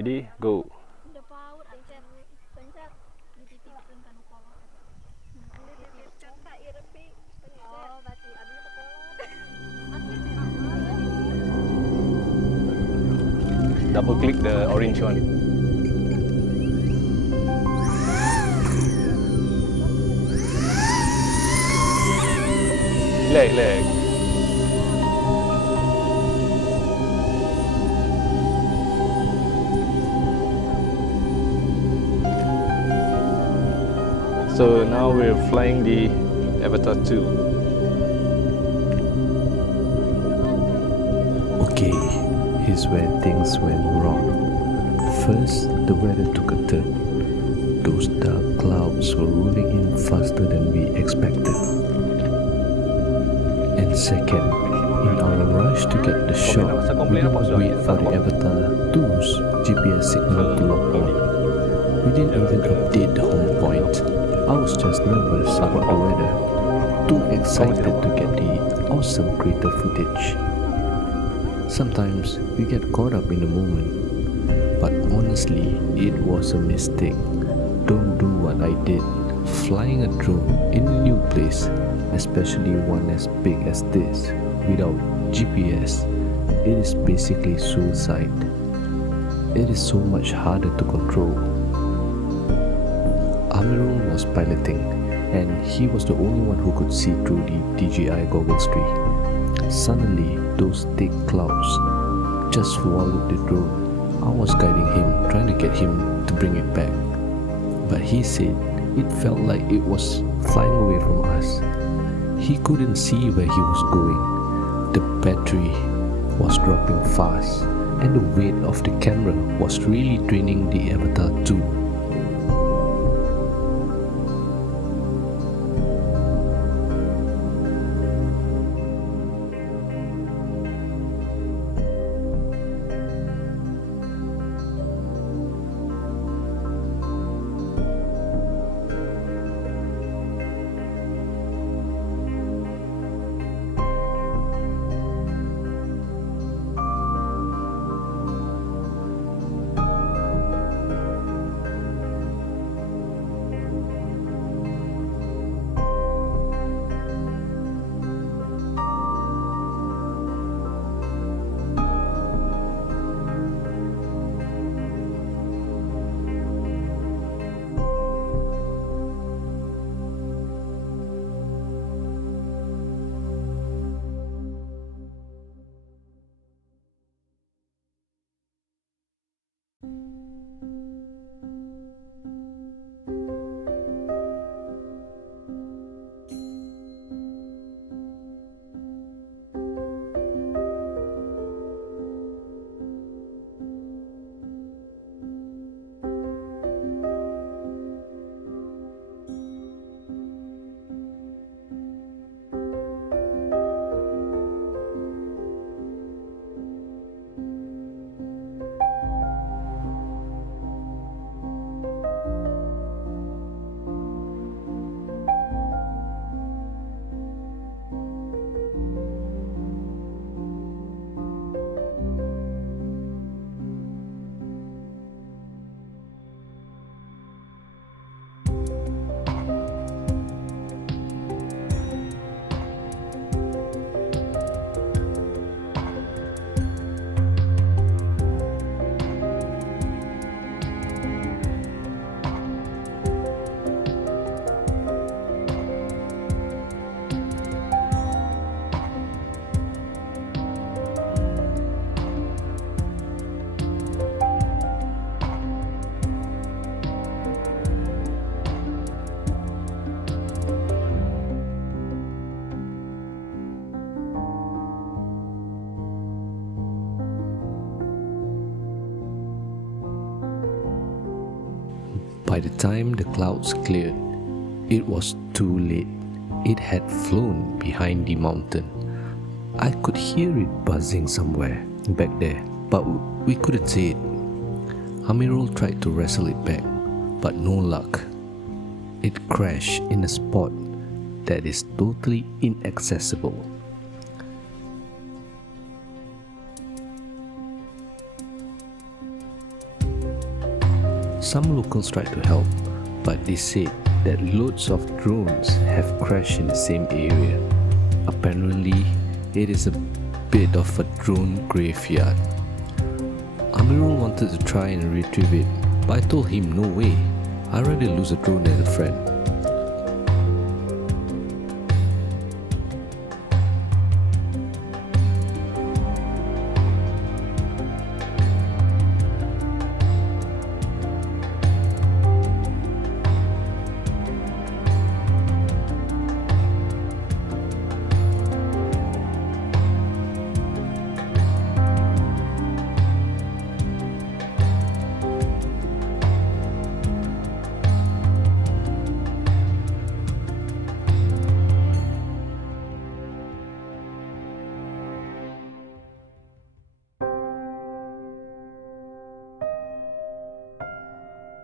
Ready? Go. Udah paut pencet pencet dititipkan kan kolot dititipkan kak Irpi oh berarti abis itu kolot Double click the orange one. Leg. So now we're flying the Avata 2. Okay, here's where things went wrong. First, the weather took a turn. Those dark clouds were rolling in faster than we expected. And second, in our rush to get the shot, we didn't wait for the Avata 2's GPS signal to lock on. We didn't even update the home point. I was just nervous about the weather, too excited to get the awesome crater footage. Sometimes we get caught up in the moment, but honestly, it was a mistake. Don't do what I did. Flying a drone in a new place, especially one as big as this, without GPS, it is basically suicide. It is so much harder to control. Amirul was piloting, and he was the only one who could see through the DJI goggles tree. Suddenly, those thick clouds just swallowed the drone. I was guiding him, trying to get him to bring it back, but he said it felt like it was flying away from us. He couldn't see where he was going. The battery was dropping fast, and the weight of the camera was really draining the Avata 2. By the time the clouds cleared, it was too late. It had flown behind the mountain. I could hear it buzzing somewhere back there, but we couldn't see it. Amirul tried to wrestle it back, but no luck. It crashed in a spot that is totally inaccessible. Some locals tried to help, but they said that loads of drones have crashed in the same area. Apparently, it is a bit of a drone graveyard. Amirul wanted to try and retrieve it, but I told him no way. I'd rather lose a drone than a friend.